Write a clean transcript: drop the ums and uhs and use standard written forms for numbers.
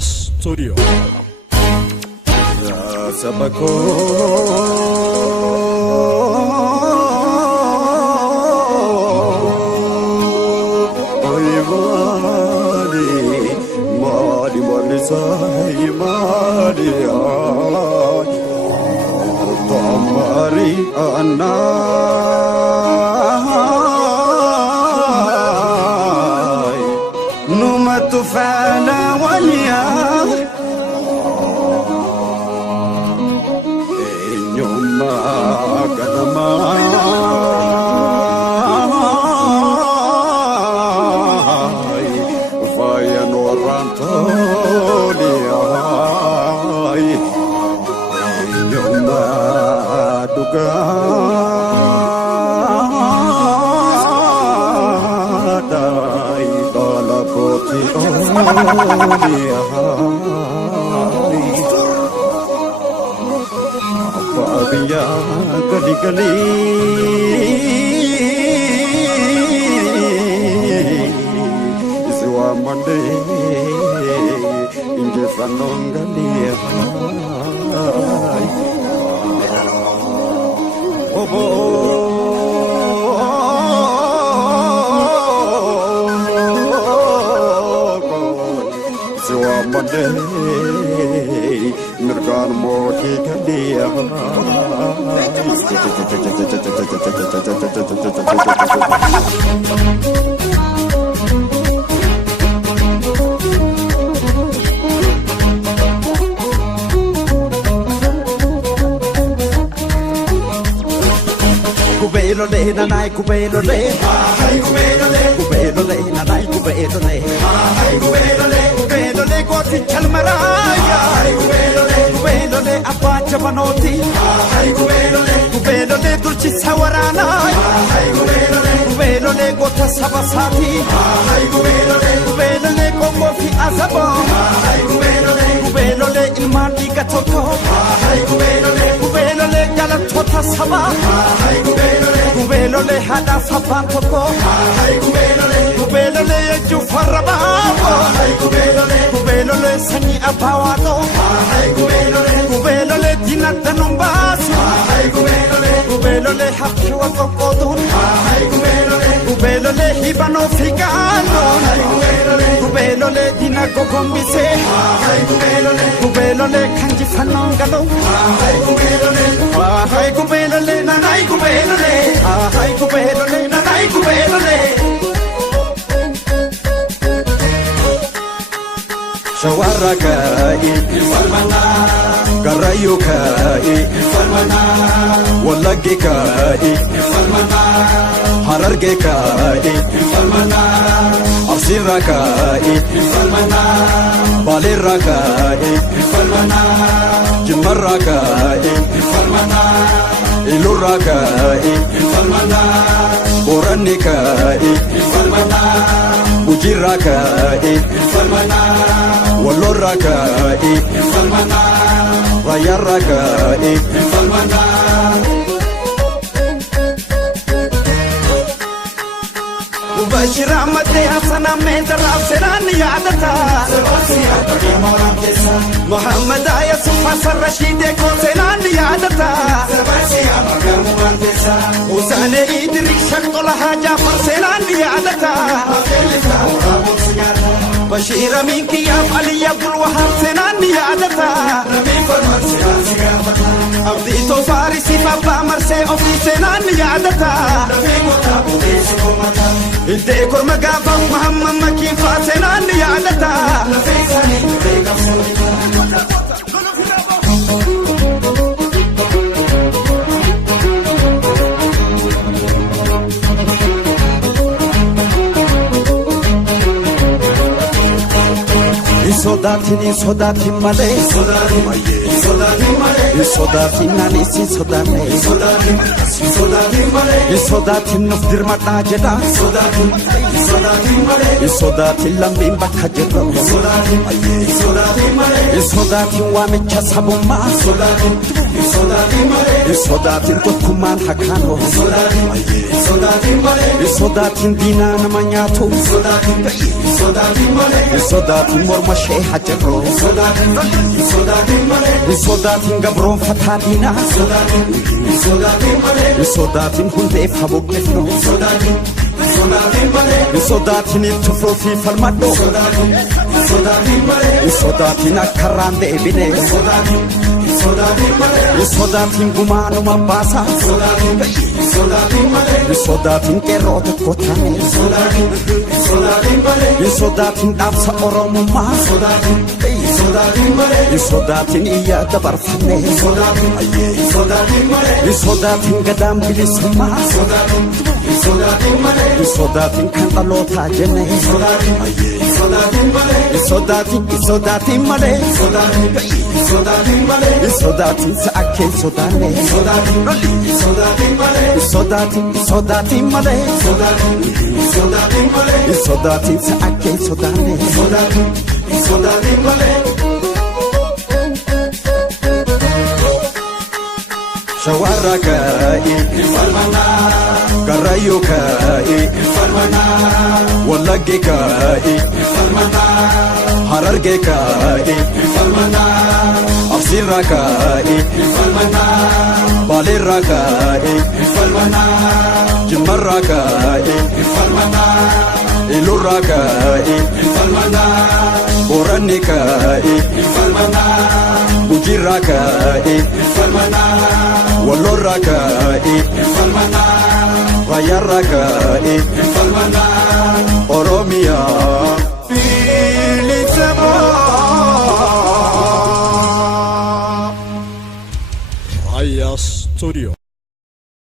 Studio. Sabako mali say mali ay tamari anay numatu fala waliya nyoma kadama Gali Iswa mande Inje fanong gali Bobo Iswa mande Nergan mo ki gali Kubelo le nanai kubelo le hai kubelo le nanai kubelo le hai kubelo le koti chalmaraya hai kubelo le apacha banoti hai kubelo le dulci sawarana hai kubelo le gota sabasati hai kubelo le kongo fi azabo hai kubelo le ilmani gatoko hai kubelo le galat thota saba hai kubelo le hada saban thoko hai kubelo le ju faraba hai kubelo le sani abawado hai kubelo le dinata nombasu hai kubelo le hakwa kokodun hai kubelo le hibano fikano hai kubelo le dinako kombise hai kubelo le kanji fanongalo hai kubelo le nanai kubelo le hai kubelo le nanai kubelo le Shawarakai Farmana Garayukai Farmana Walagikai Farmana Harargekai Farmana Asirakai Farmana Balirakai Farmana Jimarakai Farmana Ilurakai Farmana Boranikai Farmana Ujirakai Farmana Walorakai Farmana Rayarakai Farmana Ubashira mate hasana mendara serani yadata Sebasiya bagi moram kesa Muhammad Yusuf Hasan Rashid ko serani yadata Sebasiya bagi moram kesa Usane Idris Shaktola Haja serani yadata Makelita urabut sigara Bashira minki ya Ali Abdul Wahab serani yadata Nabi Farman serani sigara Abdi to Farisi Papa Marse Ofi serani yadata Nabi Mutabu Desi Komata Inte korma gafa Muhammad Maki Fasenani yadata Nafisani Nufika Sunita Sodatin male Sodati Sodaatiin naannessi sodaanne sodaatiin nuuf dirmadhaa jedha sodaatiin lammiin bakka jirra sodaatiin waamicha sabummaa sodaatiin tokkummaan hakaanoo sodaatiin diinaa nama nyaatu sodaatiin morma shee hajarroo sodaatiin gabroonfataa diinaa sodaatiin hundeef habuqqifnu sodaatiin itti fuufii falmadho sodaatiin akkarraan deebine sodaatiin gumaanuma baasa sodaatiin qeerroo tokko taane sodaatiin dhaabsa oromummaa sodaatiin iyyaa dabarfanne sodaatiin gadaan bilisummaa sodaatiin kan dhalootaa jenne sodaatiin malee sodaatiin sa'akkee sodaanne sodaatiin malee sodaatiin sa'akkee sodaanne Shawara ka'i falmana Garayo ka'i falmana Wallagge ka'i falmana Hararge ka'i falmana Absirra ka'i falmana Balirra ka'i falmana Jimmarra ka'i falmana Ilurra ka'i falmana Boranni ka'i falmana Ujirra ka'i falmana Wallorra ka'i falmana Rayarra ka'i falmana Oromia Bilisama Raya Studio